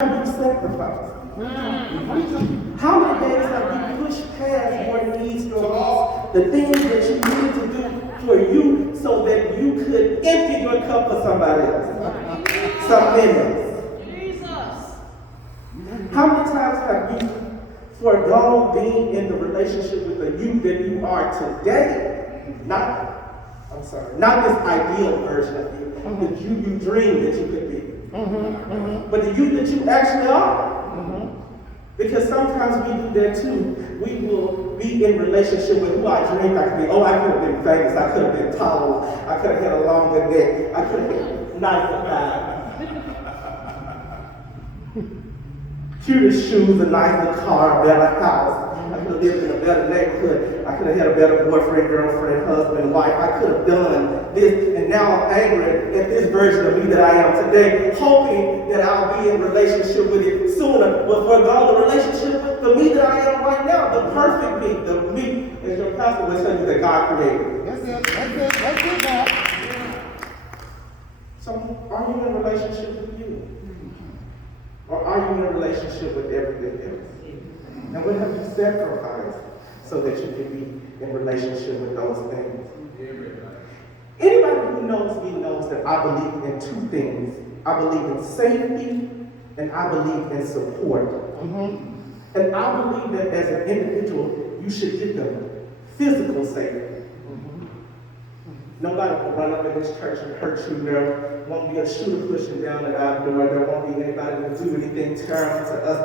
have you sacrificed? How many days have you pushed past your needs, your wants, the things that you needed to do for you so that you could empty your cup for somebody else? Some minutes. Jesus. How many times have you foregone being in the relationship with the you that you are today? Not this ideal version of you, the you dream that you could be. But the you that you actually are. Because sometimes we do that too. We will be in relationship with who I dreamed I could be. Oh, I could have been famous. I could have been taller. I could have had a longer neck. I could have been nicer guy. Cutest shoes, a nicer car, a better house. I could have lived in a better neighborhood. I could have had a better boyfriend, girlfriend, husband, wife. I could have done this. And now I'm angry at this version of me that I am today, hoping that I'll be in relationship with it sooner. But forgone the relationship with the me that I am right now, the perfect me, the me, as your pastor would tell you, that God created. That's it, God. So are you in a relationship with you? Or are you in a relationship with everything else? And what have you sacrificed so that you can be in relationship with those things? Anybody who knows me knows that I believe in two things. I believe in safety and I believe in support. And I believe that as an individual, you should get them physical safety. Nobody will run up in this church and hurt you. There won't be a shooter pushing down at our door. There won't be anybody who will do anything terrible to us.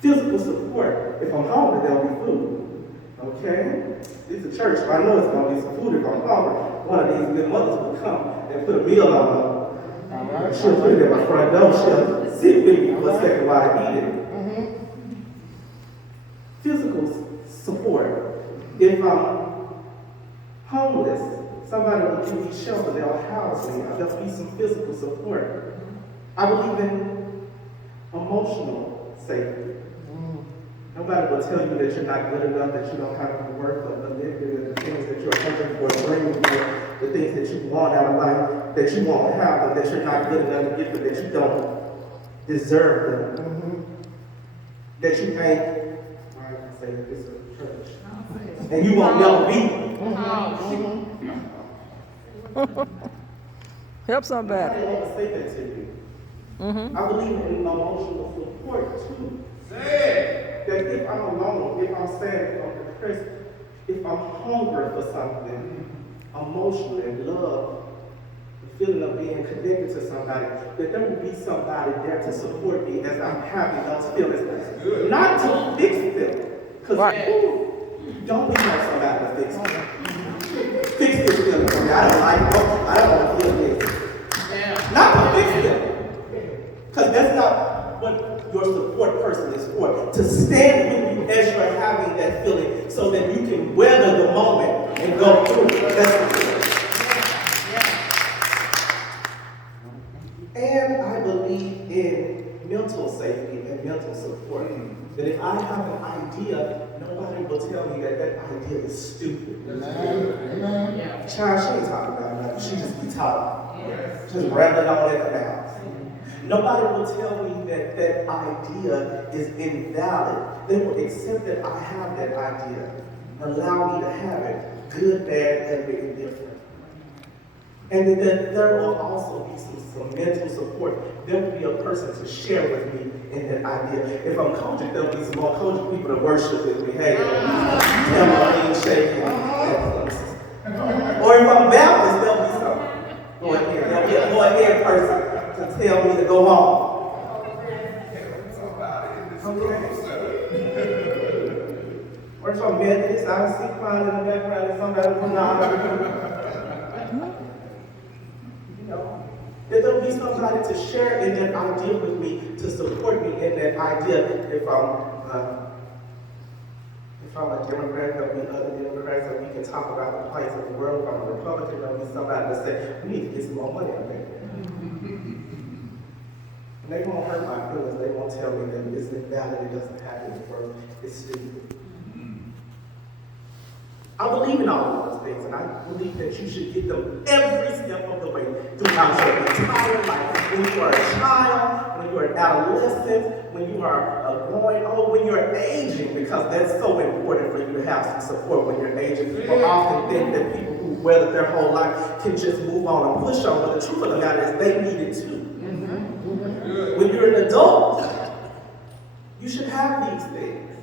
Physical support. If I'm hungry, there'll be food. Okay? It's a church, so I know it's going to be some food if I'm hungry. One of these good mothers will come and put a meal on me. She'll put it at my front door. She'll sit with me for a second while I eat it. Physical support. If I'm homeless, somebody will give me shelter. They'll house me. There'll be some physical support. I believe in emotional safety. Nobody will tell you that you're not good enough, that you don't have the worth of the living, the things that you're hungry for, dreaming for, the things that you want out of life, that you won't have them, that you're not good enough to get them, that you don't deserve them. That you ain't, I can say this is a church, and you won't never be. Help somebody. I don't say that to you. I believe in emotional support too. That if I'm alone, if I'm sad, if I'm depressed, if I'm hungry for something, emotionally, love, the feeling of being connected to somebody, that there will be somebody there to support me as I'm having those feelings. Not to fix them. Because don't be like somebody to fix them. Fix this feeling for me. I don't like it. I don't want to feel this. Not to fix them. Because that's not what your support person is for. To stand with you as you're having that feeling so that you can weather the moment and go through it. That's the feeling. And I believe in mental safety and mental support. That if I have an idea, nobody will tell me that that idea is stupid. Child, she ain't talking about nothing. She just be talking. Just rambling on at the mouth. Nobody will tell me that that idea is invalid. They will accept that I have that idea. Allow me to have it. Good, bad, ugly, and different. And then there will also be some mental support. There will be a person to share with me in that idea. If I'm coaching, there'll be some more coaching people to worship with me. Hey, tell me I ain't shaking. Or if I'm Baptist, there'll be some. Go ahead. There'll be a go ahead person to tell me to go home. Okay. Or if I'm Methodist, I see crying in the background and somebody will nod. That there'll be somebody to share in that idea with me, to support me in that idea. If I'm a Democrat, there'll be other Democrats that we can talk about the plight of the world. If I'm a Republican, there'll be somebody to say, we need to get some more money out there. And they won't hurt my feelings. They won't tell me that it's invalid, it doesn't happen in the world, it's stupid. I believe in all of those things, and I believe that you should get them every step of the way throughout your entire life. When you are a child, when you are an adolescent, when you are growing old, when you're aging, because that's so important for you to have some support when you're aging. People often think that people who weathered their whole life can just move on and push on, but the truth of the matter is they need it too. When you're an adult, you should have these things.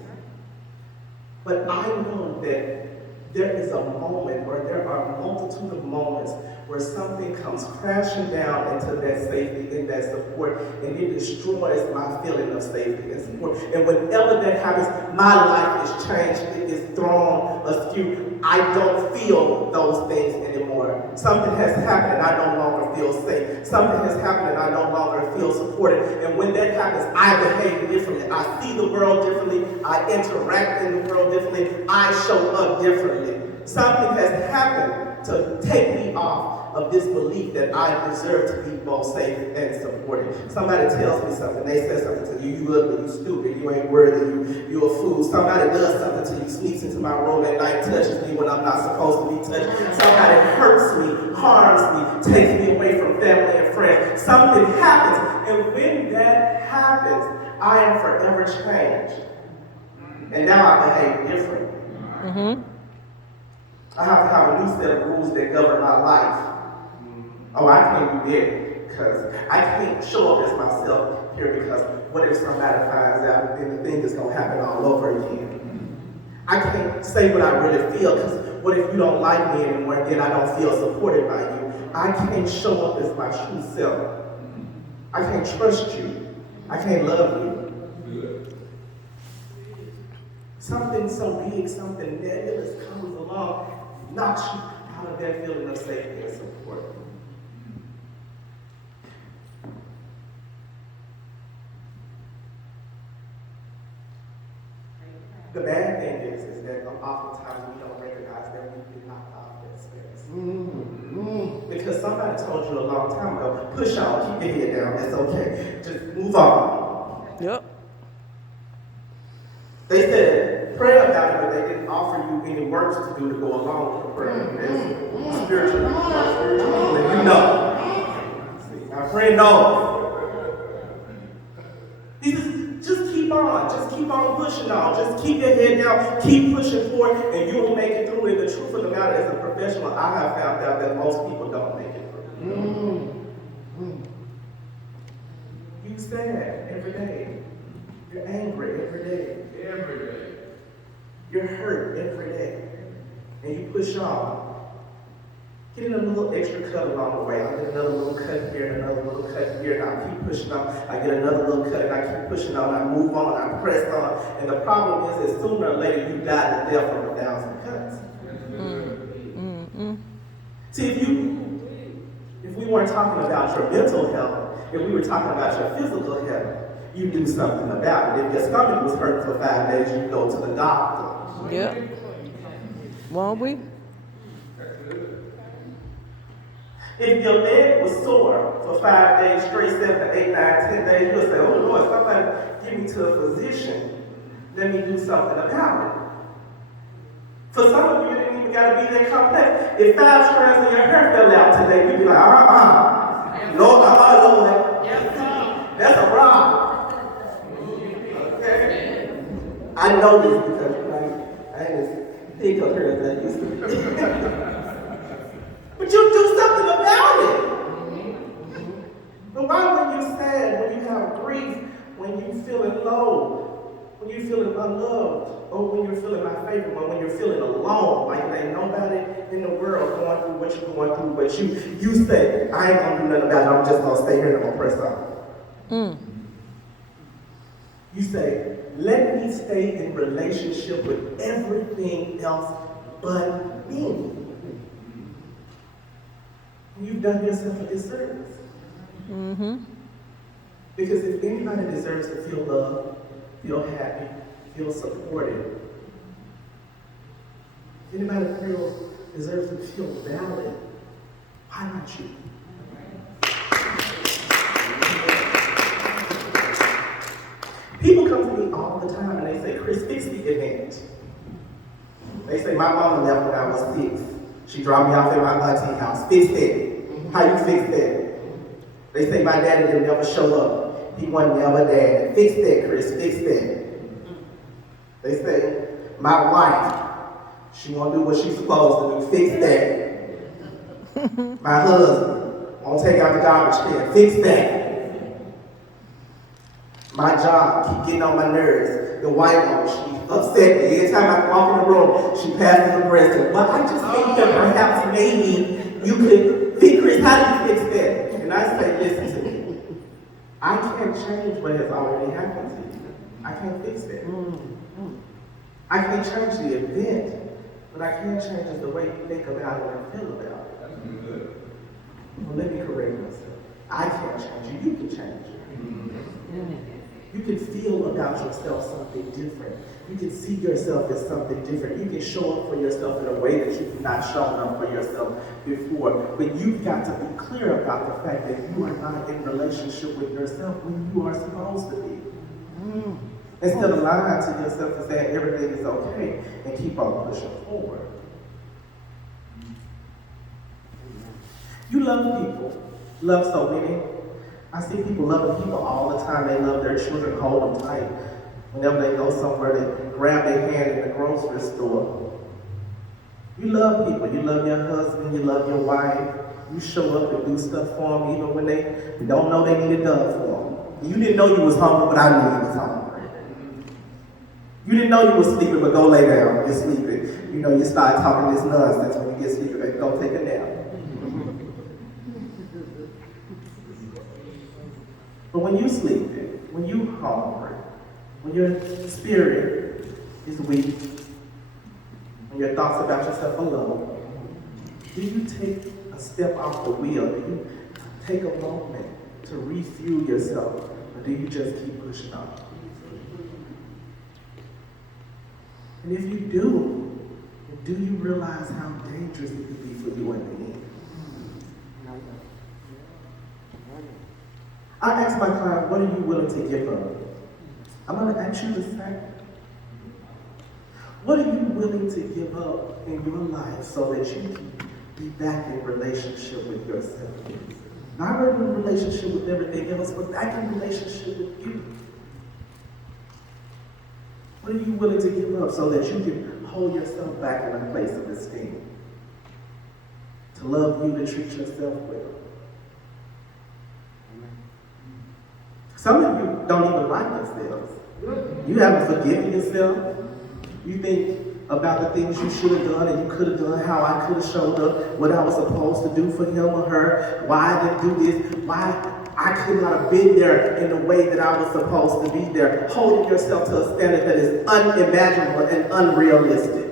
But I know that there is a moment, or there are a multitude of moments where something comes crashing down into that safety and that support, and it destroys my feeling of safety and support. And whenever that happens, my life is changed, it is thrown askew. I don't feel those things anymore. Something has happened and I no longer feel safe. Something has happened and I no longer feel supported. And when that happens, I behave differently. I see the world differently. I interact in the world differently. I show up differently. Something has happened to take me off of this belief that I deserve to be both safe and supported. Somebody tells me something, they say something to you, you ugly, you stupid, you ain't worthy, you a fool. Somebody does something to you, sneaks into my room at night, touches me when I'm not supposed to be touched. Somebody hurts me, harms me, takes me away from family and friends. Something happens, and when that happens, I am forever changed. And now I behave different. I have to have a new set of rules that govern my life. Oh, I can't do that because I can't show up as myself here, because what if somebody finds out and then the thing is going to happen all over again? I can't say what I really feel, because what if you don't like me anymore and then I don't feel supported by you? I can't show up as my true self. I can't trust you. I can't love you. Something so big, something nebulous comes along, knocks you out of that feeling of safety and support. The bad thing is that oftentimes we don't recognize that we've been knocked out of that space. Because somebody told you a long time ago, push on, keep your head down, it's okay, just move on. Yep. They said, pray about it, but they didn't offer you any works to do to go along with the prayer. Spiritual, you know. See, my friend knows. He says, just keep on pushing on, just keep your head down, keep pushing forward, and you will make it through. And the truth of the matter, as a professional, I have found out that most people don't make it through. You sad every day. You're angry every day. You're hurt every day. And you push on. Getting a little extra cut along the way. I get another little cut here and another little cut here, and I keep pushing on. I get another little cut and I keep pushing on. I move on, I press on. And the problem is that sooner or later you die the death from 1,000 cuts. See, if we weren't talking about your mental health, if we were talking about your physical health, you do something about it. If your stomach was hurt for 5 days, you go to the doctor. Yep. Won't we? If your leg was sore for 5 days straight, 7, 8, 9, 10 days, you'll say, oh Lord, somebody give me to a physician. Let me do something about it. For some of you, it didn't even got to be that complex. If 5 strands of your hair fell out today, you'd be like, Lord, Lord. That's a problem. Okay? I know this because I ain't as thick up here as I used to be. But you do something about it. But why when you're sad, when you have grief, when you're feeling low, when you're feeling unloved, or when you're feeling my favorite one, when you're feeling alone, like there ain't nobody in the world going through what you're going through, but you say, I ain't gonna do nothing about it, I'm just gonna stay here and I'm gonna press on. You say, let me stay in relationship with everything else but me. You've done yourself a disservice. Because if anybody deserves to feel loved, feel happy, feel supported, if anybody deserves to feel valid, why not you? People come to me all the time and they say, Chris, fix the advantage. They They say my mama left when I was 6. She dropped me off at my auntie house. Fix that. How you fix that? They say my daddy didn't never show up. He wasn't never dad. Fix that, Chris. Fix that. They say my wife, she won't do what she's supposed to do. Fix that. My husband won't take out the garbage can. Fix that. My job keep getting on my nerves. The white woman, she upset me. Every time I walk in the room, she passes aggressive. But I just think that perhaps maybe you could fix Chris. How do you fix that? And I say, listen to me. I can't change what has already happened to you. I can't fix that. I can't change the event, but I can change is the way you think about it and feel about it. That's good. Well, let me correct myself. I can't change you. You can change it. You can feel about yourself something different. You can see yourself as something different. You can show up for yourself in a way that you've not shown up for yourself before. But you've got to be clear about the fact that you are not in relationship with yourself when you are supposed to be. Instead of lying to yourself and saying everything is okay and keep on pushing forward. You love people. Love so many. I see people loving people all the time. They love their children, hold them tight. Whenever they go somewhere, they grab their hand in the grocery store. You love people. You love your husband. You love your wife. You show up and do stuff for them even when they don't know they need it done for them. You didn't know you was hungry, but I knew you was hungry. You didn't know you was sleeping, but go lay down. You're sleeping. You know, you start talking this nonsense when you get sleepy. Go take a nap. But when you sleeping, when you hungry, when your spirit is weak, when your thoughts about yourself are low, do you take a step off the wheel? Do you take a moment to refuel yourself? Or do you just keep pushing on? And if you do you realize how dangerous it could be for you in the end? I ask my client, what are you willing to give up? I'm going to ask you the same. What are you willing to give up in your life so that you can be back in relationship with yourself? Not in relationship with everything else, but back in relationship with you. What are you willing to give up so that you can hold yourself back in a place of esteem? To love you, to treat yourself well. Some of you don't even like yourselves. You haven't forgiven yourself. You think about the things you should have done and you could have done, how I could have showed up, what I was supposed to do for him or her, why I didn't do this, why I could not have been there in the way that I was supposed to be there, holding yourself to a standard that is unimaginable and unrealistic.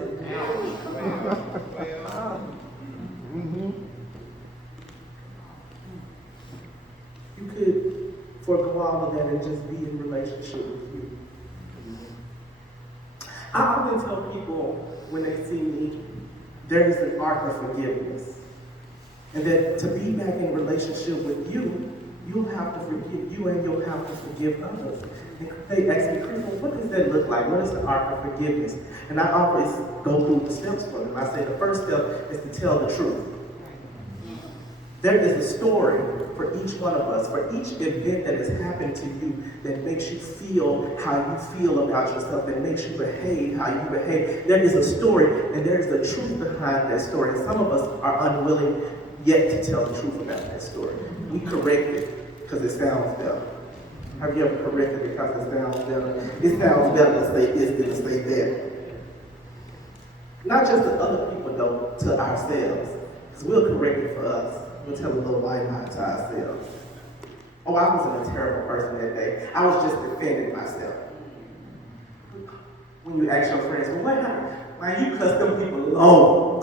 You could forego all of that and just be in relationship with you. I often tell people when they see me, there is an arc of forgiveness. And that to be back in relationship with you, you'll have to forgive you and you'll have to forgive others. And they ask me, Chris, what does that look like? What is the arc of forgiveness? And I always go through the steps for them. I say the first step is to tell the truth. There is a story for each one of us, for each event that has happened to you that makes you feel how you feel about yourself, that makes you behave how you behave. There is a story, and there is the truth behind that story. And some of us are unwilling yet to tell the truth about that story. We correct it because it sounds better. Have you ever corrected it because it sounds better? It sounds better to say this than to say that. Not just to other people, though, to ourselves. Because we'll correct it for us. We'll tell a little white lie to ourselves. Oh, I wasn't a terrible person that day. I was just defending myself. When you ask your friends, well, what happened? Man, you cussed them people low.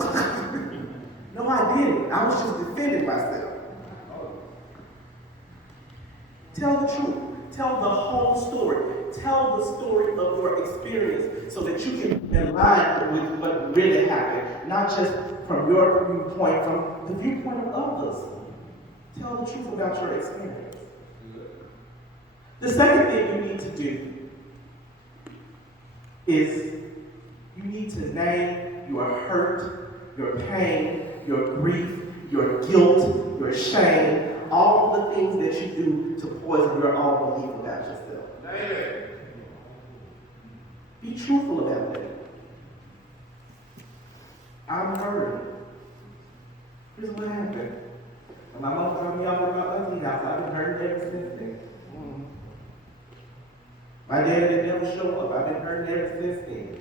No, I didn't. I was just defending myself. Tell the truth. Tell the whole story. Tell the story of your experience so that you can align with what really happened, not just from your viewpoint, from the viewpoint of others. Tell the truth about your experience. The second thing you need to do is you need to name your hurt, your pain, your grief, your guilt, your shame, all the things that you do to poison your own belief about yourself. Amen. Be truthful about that. I'm hurting. Here's what happened. When my mom told me off at my auntie house, I've been hurting ever since then. My dad didn't never show up. I've been hurting ever since then.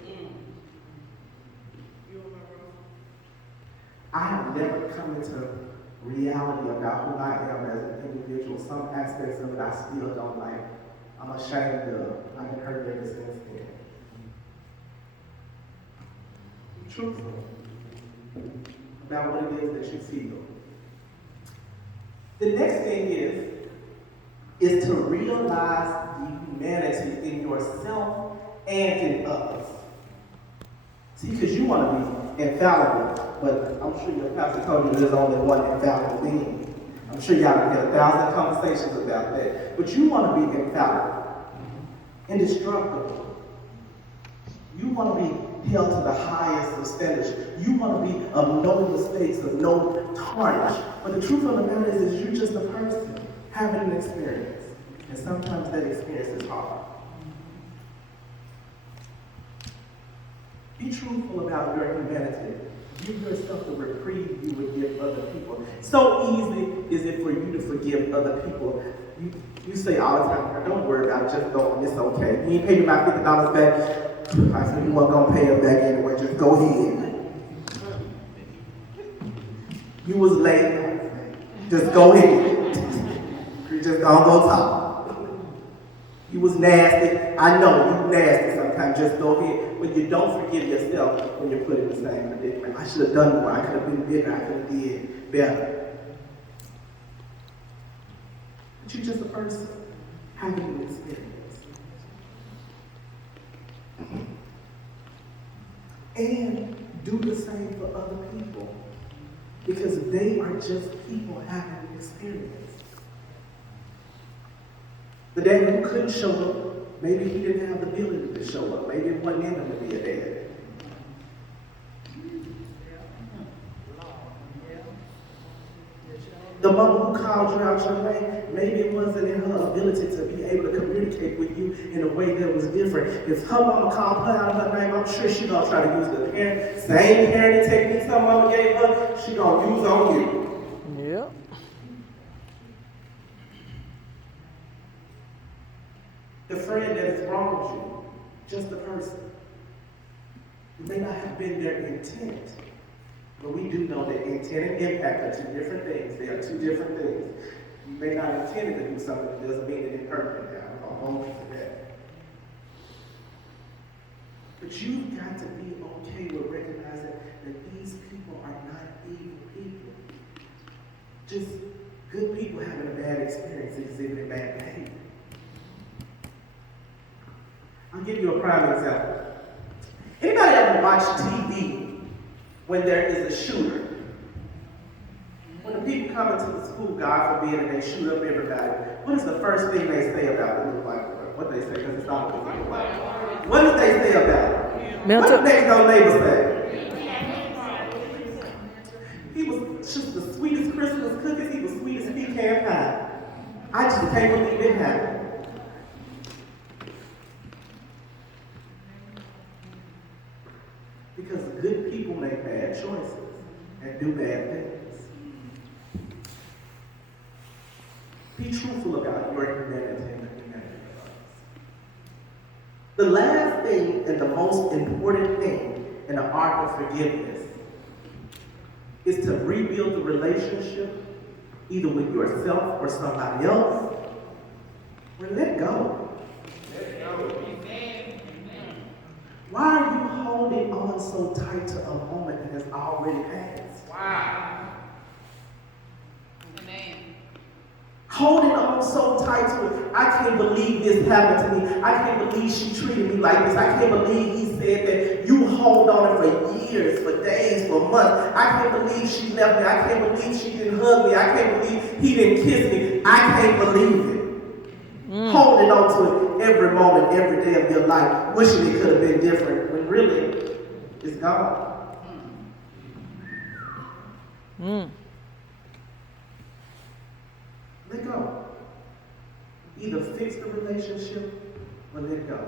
I have never come into reality about who I am as an individual. Some aspects of it I still don't like. I'm ashamed of. I've been hurt ever since then. Be truthful about what it is that you feel. The next thing is to realize the humanity in yourself and in others. See, because you want to be infallible, but I'm sure your pastor told you there's only one infallible being. I'm sure y'all have had 1,000 conversations about that. But you want to be infallible, indestructible. You want to be held to the highest of standards. You want to be of no mistakes, of no tarnish. But the truth of the matter is you're just a person having an experience. And sometimes that experience is hard. Be truthful about your humanity. Give yourself the reprieve you would give other people. So easy is it for you to forgive other people. You say all the time, don't worry about it, just go, it's okay. You ain't pay me my $50 back. I said, you weren't going to pay it back anyway, just go ahead. You was late, just go ahead. You just don't go talk. You was nasty. I know you nasty sometimes, just go ahead. But you don't forgive yourself when you're put in the same predicament. I should have done more. I could have been bigger. I could have did better. But you're just a person having an experience. And do the same for other people. Because they are just people having an experience. The dad who couldn't show up, maybe he didn't have the ability to show up. Maybe it wasn't in him to be a dad. The mother who called you out your name, maybe it wasn't in her ability to be able to communicate with you in a way that was different. If her mama called her out her name, I'm sure she's going to try to use the same parenting techniques her mama gave her, she's going to use on you. Yep. The friend that has wronged you, just a person. You may not have been their intent, but we do know that intent and impact are two different things. They are two different things. You may not have intended to do something, it doesn't mean that it hurt you now. I'll hold you to that. But you've got to be okay with recognizing that these people are not evil people. Just good people having a bad experience exhibiting bad behavior. I'll give you a prime example. Anybody ever watch TV when there is a shooter? When the people come into the school, God forbid, and they shoot up everybody, what is the first thing they say about the little white boy? What they say, because it's not a little white boy. What do they say about it? What do they go neighbors say? He was just the sweetest Christmas cookies, he was sweet as pecan pie. I just can't believe it happened. Because good people make bad choices and do bad things. Be truthful about your humanity and the humanity of others. The last thing and the most important thing in the art of forgiveness is to rebuild the relationship either with yourself or somebody else, or let go. Why are you holding on so tight to a moment that has already passed? Wow. Amen. Holding on so tight to it. I can't believe this happened to me. I can't believe she treated me like this. I can't believe he said that. You hold on it for years, for days, for months. I can't believe she left me. I can't believe she didn't hug me. I can't believe he didn't kiss me. I can't believe it. Holding on to it every moment, every day of your life, wishing it could have been different, when really, it's gone. Let go. Either fix the relationship or let go.